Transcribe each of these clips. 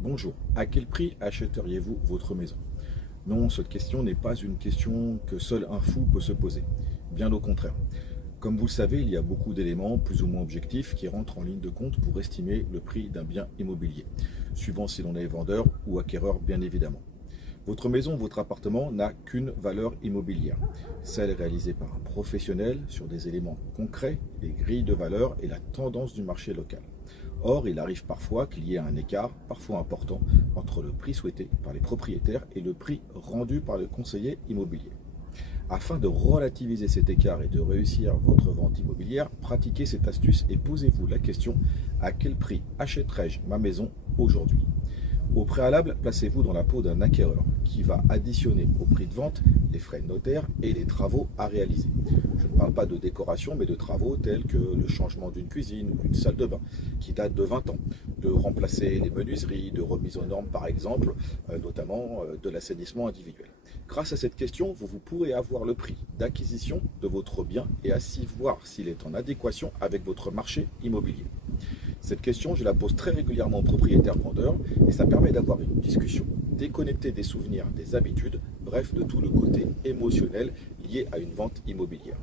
Bonjour, à quel prix achèteriez-vous votre maison? Non, cette question n'est pas une question que seul un fou peut se poser. Bien au contraire. Comme vous le savez, il y a beaucoup d'éléments plus ou moins objectifs qui rentrent en ligne de compte pour estimer le prix d'un bien immobilier, suivant si l'on est vendeur ou acquéreur bien évidemment. Votre maison, votre appartement n'a qu'une valeur immobilière, celle réalisée par un professionnel sur des éléments concrets, les grilles de valeur et la tendance du marché local. Or, il arrive parfois qu'il y ait un écart, parfois important, entre le prix souhaité par les propriétaires et le prix rendu par le conseiller immobilier. Afin de relativiser cet écart et de réussir votre vente immobilière, pratiquez cette astuce et posez-vous la question: à quel prix achèterais-je ma maison aujourd'hui? Au préalable, placez-vous dans la peau d'un acquéreur qui va additionner au prix de vente les frais de notaire et les travaux à réaliser. Je ne parle pas de décoration, mais de travaux tels que le changement d'une cuisine ou d'une salle de bain qui date de 20 ans, de remplacer les menuiseries, de remise aux normes par exemple, notamment de l'assainissement individuel. Grâce à cette question, vous pourrez avoir le prix d'acquisition de votre bien et ainsi voir s'il est en adéquation avec votre marché immobilier. Cette question, je la pose très régulièrement aux propriétaires vendeurs et ça permet d'avoir une discussion déconnectée des souvenirs, des habitudes, bref, de tout le côté émotionnel lié à une vente immobilière.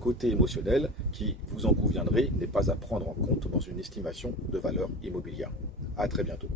Côté émotionnel qui, vous en conviendrez, n'est pas à prendre en compte dans une estimation de valeur immobilière. À très bientôt.